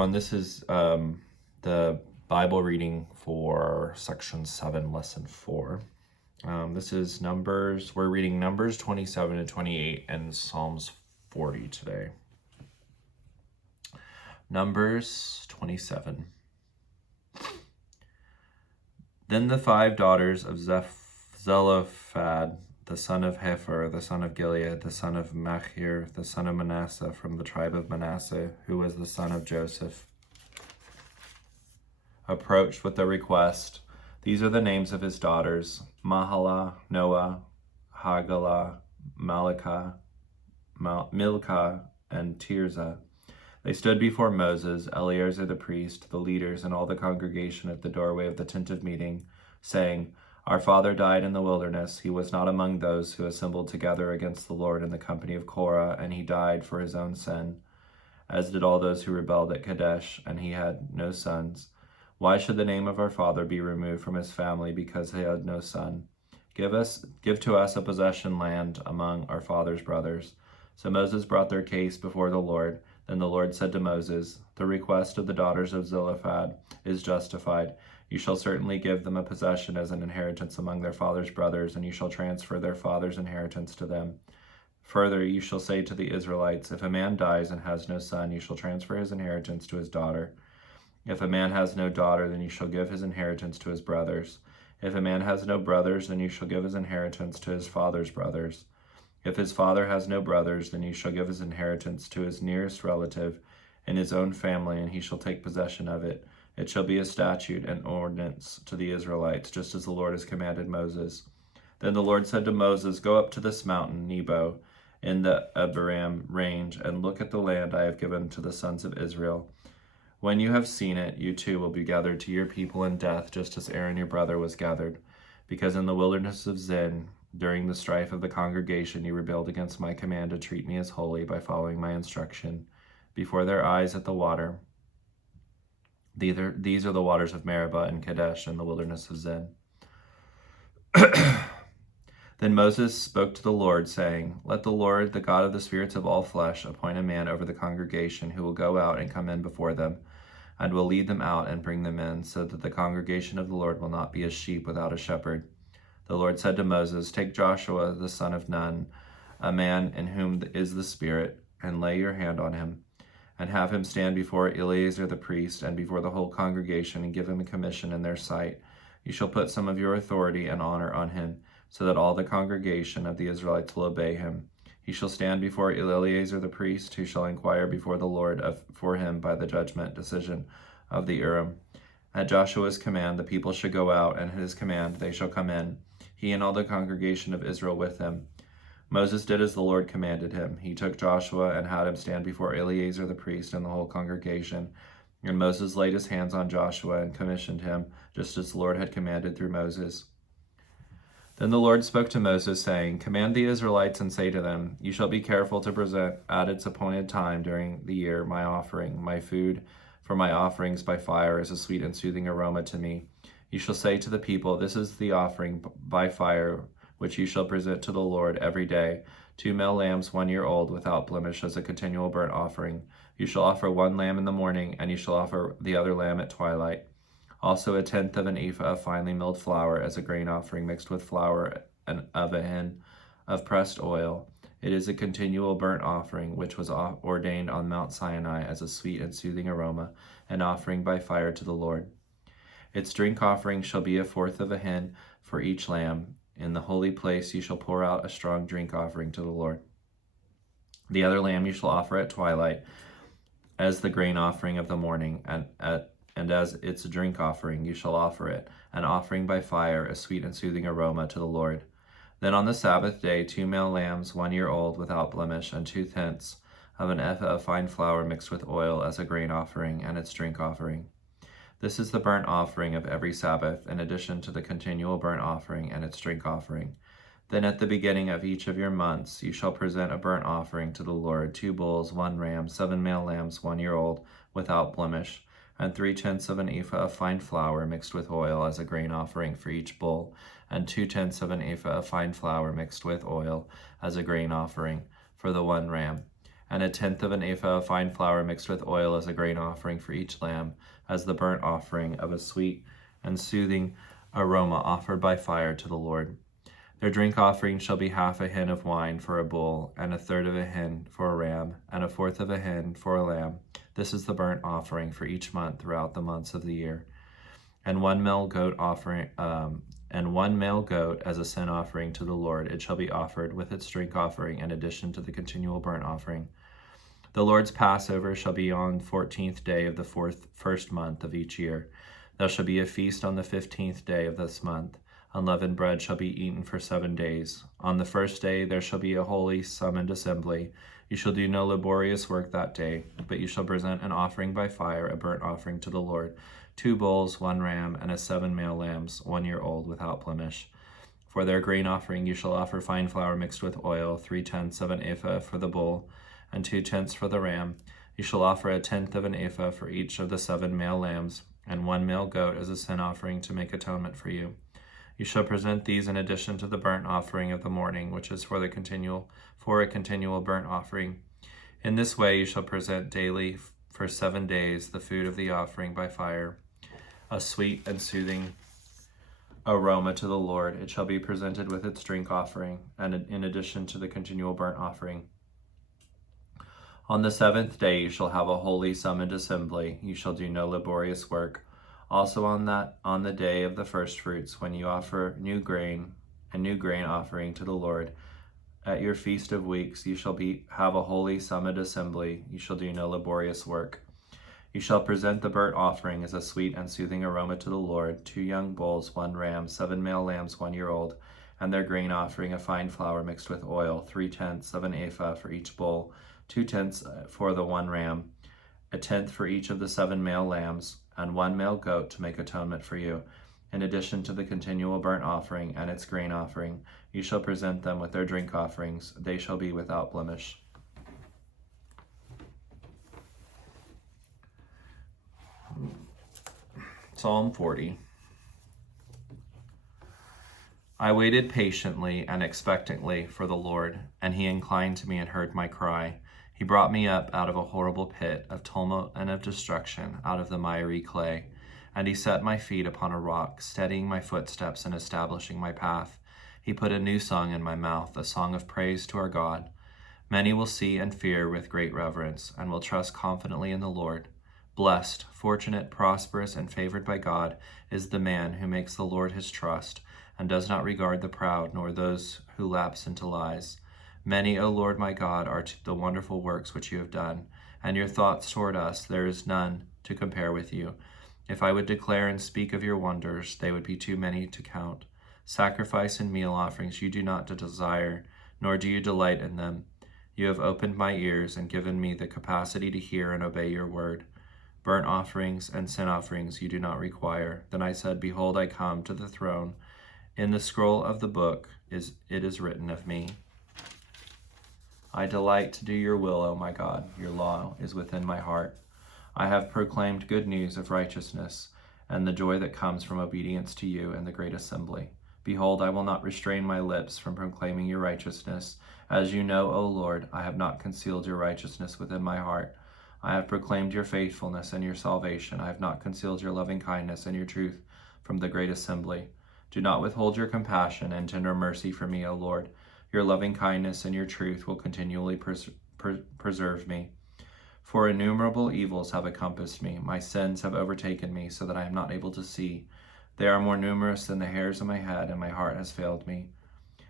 everyone. This is the Bible reading for section 7, lesson 4. This is Numbers. We're reading Numbers 27 to 28 and Psalms 40 today. Numbers 27. Then the 5 daughters of Zelophehad, the son of Hepher, the son of Gilead, the son of Machir, the son of Manasseh, from the tribe of Manasseh, who was the son of Joseph, approached with a request. These are the names of his daughters: Mahalah, Noah, Hagalah, Milcah, and Tirzah. They stood before Moses, Eleazar the priest, the leaders, and all the congregation at the doorway of the tent of meeting, saying, "Our father died in the wilderness. He was not among those who assembled together against the Lord in the company of Korah, and he died for his own sin, as did all those who rebelled at Kadesh, and he had no sons. Why should the name of our father be removed from his family because he had no son? Give to us a possession land among our father's brothers." So Moses brought their case before the Lord. Then the Lord said to Moses, "The request of the daughters of Zelophehad is justified. You shall certainly give them a possession as an inheritance among their father's brothers, and you shall transfer their father's inheritance to them. Further, you shall say to the Israelites, if a man dies and has no son, you shall transfer his inheritance to his daughter. If a man has no daughter, then you shall give his inheritance to his brothers. If a man has no brothers, then you shall give his inheritance to his father's brothers. If his father has no brothers, then you shall give his inheritance to his nearest relative in his own family, and he shall take possession of it. It shall be a statute and ordinance to the Israelites, just as the Lord has commanded Moses." Then the Lord said to Moses, "Go up to this mountain, Nebo, in the Abiram range, and look at the land I have given to the sons of Israel. When you have seen it, you too will be gathered to your people in death, just as Aaron your brother was gathered. Because in the wilderness of Zin, during the strife of the congregation, you rebelled against my command to treat me as holy by following my instruction before their eyes at the water. These are the waters of Meribah and Kadesh in the wilderness of Zin." Then Moses spoke to the Lord, saying, "Let the Lord, the God of the spirits of all flesh, appoint a man over the congregation who will go out and come in before them, and will lead them out and bring them in, so that the congregation of the Lord will not be as sheep without a shepherd." The Lord said to Moses, "Take Joshua the son of Nun, a man in whom is the Spirit, and lay your hand on him, and have him stand before Eleazar the priest and before the whole congregation, and give him a commission in their sight. You shall put some of your authority and honor on him, so that all the congregation of the Israelites will obey him. He shall stand before Eleazar the priest, who shall inquire before the Lord for him by the decision of the Urim. At Joshua's command the people shall go out, and at his command they shall come in, he and all the congregation of Israel with him." Moses did as the Lord commanded him. He took Joshua and had him stand before Eleazar the priest and the whole congregation. And Moses laid his hands on Joshua and commissioned him, just as the Lord had commanded through Moses. Then the Lord spoke to Moses, saying, "Command the Israelites and say to them, you shall be careful to present at its appointed time during the year my offering, my food for my offerings by fire as a sweet and soothing aroma to me. You shall say to the people, this is the offering by fire which you shall present to the Lord every day: 2 male lambs 1 year old without blemish as a continual burnt offering. You shall offer 1 lamb in the morning, and you shall offer the other lamb at twilight. Also 1/10 of an ephah of finely milled flour as a grain offering mixed with flour and of a hin of pressed oil. It is a continual burnt offering, which was ordained on Mount Sinai as a sweet and soothing aroma, an offering by fire to the Lord. Its drink offering shall be 1/4 of a hin for each lamb. In the holy place you shall pour out a strong drink offering to the Lord. The other lamb you shall offer at twilight as the grain offering of the morning, and as its drink offering you shall offer it, an offering by fire, a sweet and soothing aroma to the Lord. Then on the Sabbath day 2 male lambs 1 year old without blemish, and 2/10 of an ephah of fine flour mixed with oil as a grain offering, and its drink offering. This is the burnt offering of every Sabbath, in addition to the continual burnt offering and its drink offering. Then at the beginning of each of your months you shall present a burnt offering to the Lord: 2 bulls, 1 ram, 7 male lambs 1 year old without blemish, and 3/10 of an ephah of fine flour mixed with oil as a grain offering for each bull, and 2/10 of an ephah of fine flour mixed with oil as a grain offering for the 1 ram. and 1/10 of an ephah of fine flour mixed with oil as a grain offering for each lamb, as the burnt offering of a sweet and soothing aroma offered by fire to the Lord. Their drink offering shall be half a hin of wine for a bull, and 1/3 of a hin for a ram, and 1/4 of a hin for a lamb. This is the burnt offering for each month throughout the months of the year. And one male goat as a sin offering to the Lord. It shall be offered with its drink offering in addition to the continual burnt offering. The Lord's Passover shall be on the 14th day of the first month of each year. There shall be a feast on the 15th day of this month. Unleavened bread shall be eaten for 7 days. On the first day there shall be a holy summoned assembly. You shall do no laborious work that day, but you shall present an offering by fire, a burnt offering to the Lord, 2 bulls, 1 ram, and 7 male lambs, 1 year old, without blemish. For their grain offering you shall offer fine flour mixed with oil, 3/10 of an ephah for the bull, and 2/10 for the ram. You shall offer 1/10 of an ephah for each of the 7 male lambs, and 1 male goat as a sin offering to make atonement for you. You shall present these in addition to the burnt offering of the morning, which is for a continual burnt offering. In this way you shall present daily for 7 days the food of the offering by fire, a sweet and soothing aroma to the Lord. It shall be presented with its drink offering, and in addition to the continual burnt offering. On the 7th day you shall have a holy summoned assembly. You shall do no laborious work. Also on the day of the first fruits, when you offer a new grain offering to the Lord, at your feast of weeks, you shall have a holy summoned assembly. You shall do no laborious work. You shall present the burnt offering as a sweet and soothing aroma to the Lord, 2 young bulls, 1 ram, 7 male lambs 1 year old, and their grain offering of fine flour mixed with oil, 3/10 of an ephah for each bull, 2/10 for the 1 ram, 1/10 for each of the 7 male lambs, and 1 male goat to make atonement for you. In addition to the continual burnt offering and its grain offering, you shall present them with their drink offerings. They shall be without blemish. Psalm 40. I waited patiently and expectantly for the Lord, and he inclined to me and heard my cry. He brought me up out of a horrible pit of tumult and of destruction, out of the miry clay. And he set my feet upon a rock, steadying my footsteps and establishing my path. He put a new song in my mouth, a song of praise to our God. Many will see and fear with great reverence, and will trust confidently in the Lord. Blessed, fortunate, prosperous, and favored by God is the man who makes the Lord his trust, and does not regard the proud, nor those who lapse into lies. Many, O Lord my God, are the wonderful works which you have done, and your thoughts toward us, there is none to compare with you. If I would declare and speak of your wonders, they would be too many to count. Sacrifice and meal offerings you do not desire, nor do you delight in them. You have opened my ears and given me the capacity to hear and obey your word. Burnt offerings and sin offerings you do not require. Then I said, Behold, I come to the throne. In the scroll of the book it is written of me. I delight to do your will, O my God. Your law is within my heart. I have proclaimed good news of righteousness, and the joy that comes from obedience to you in the great assembly. Behold, I will not restrain my lips from proclaiming your righteousness. As you know, O Lord, I have not concealed your righteousness within my heart. I have proclaimed your faithfulness and your salvation. I have not concealed your loving kindness and your truth from the great assembly. Do not withhold your compassion and tender mercy from me, O Lord. Your loving kindness and your truth will continually preserve me. For innumerable evils have encompassed me. My sins have overtaken me, so that I am not able to see. They are more numerous than the hairs of my head, and my heart has failed me.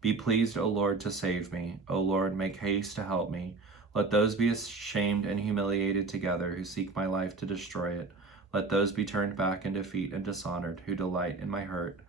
Be pleased, O Lord, to save me. O Lord, make haste to help me. Let those be ashamed and humiliated together who seek my life to destroy it. Let those be turned back in defeat and dishonored who delight in my hurt.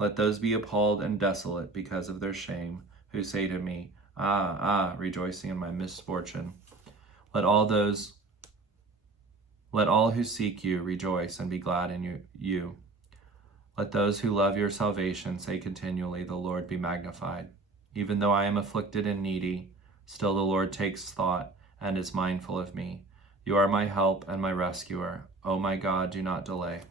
Let those be appalled and desolate because of their shame, who say to me, Ah, ah, rejoicing in my misfortune. Let all who seek you rejoice and be glad in you. Let those who love your salvation say continually, The Lord be magnified. Even though I am afflicted and needy, still the Lord takes thought and is mindful of me. You are my help and my rescuer. O my God, do not delay.